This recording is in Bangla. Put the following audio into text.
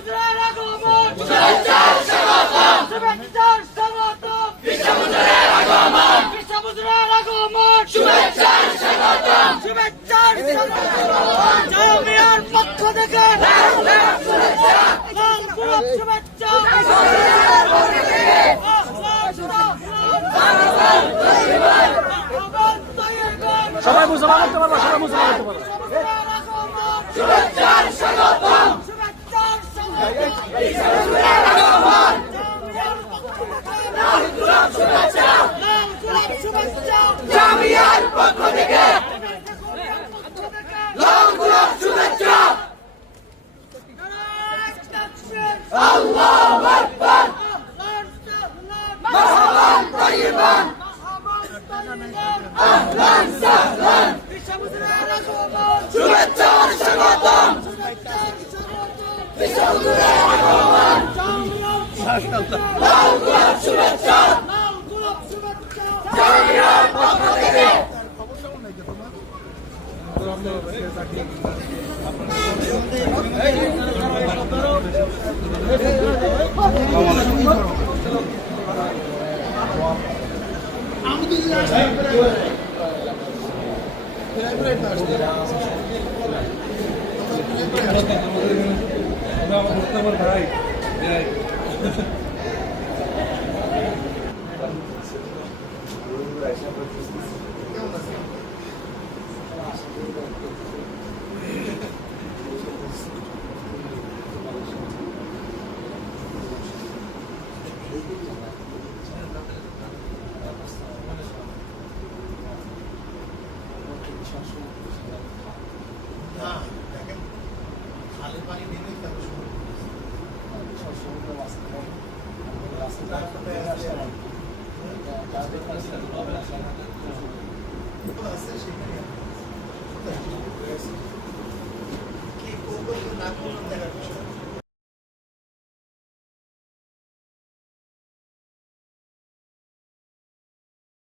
সমুদ্রের আগমন শুভেচ্ছার স্বাগতম শুভেচ্ছার স্বাগতম সমুদ্রের আগমন সমুদ্রের আগমন শুভেচ্ছার স্বাগতম শুভেচ্ছার স্বাগতম জামিয়ার পক্ষ থেকে লাল শুভেচ্ছা লাল গোলাপ শুভেচ্ছা জামিয়ার পক্ষ থেকে সবাই মুসলমান করতে পারবো, সবাই মুসলমান করতে পারবো। শুভেচ্ছার স্বাগতম শুভেচ্ছার স্বাগতম লাল গোলাপ শুভেচ্ছা লাল গোলাপ শুভেচ্ছা জামিয়ার পক্ষ থেকে লাল গোলাপ শুভেচ্ছা আল্লাহু আকবার মারহাবান তাইয়িবান আহলান সাহলান শুভেচ্ছার স্বাগতম সমুদ্রের আগমন লাল গোলাপ শুভেচ্ছা জামিয়ার পক্ষ থেকে ভাই খালি পানি নিলেই তবে কি করবো না করবো দেখার বিষয়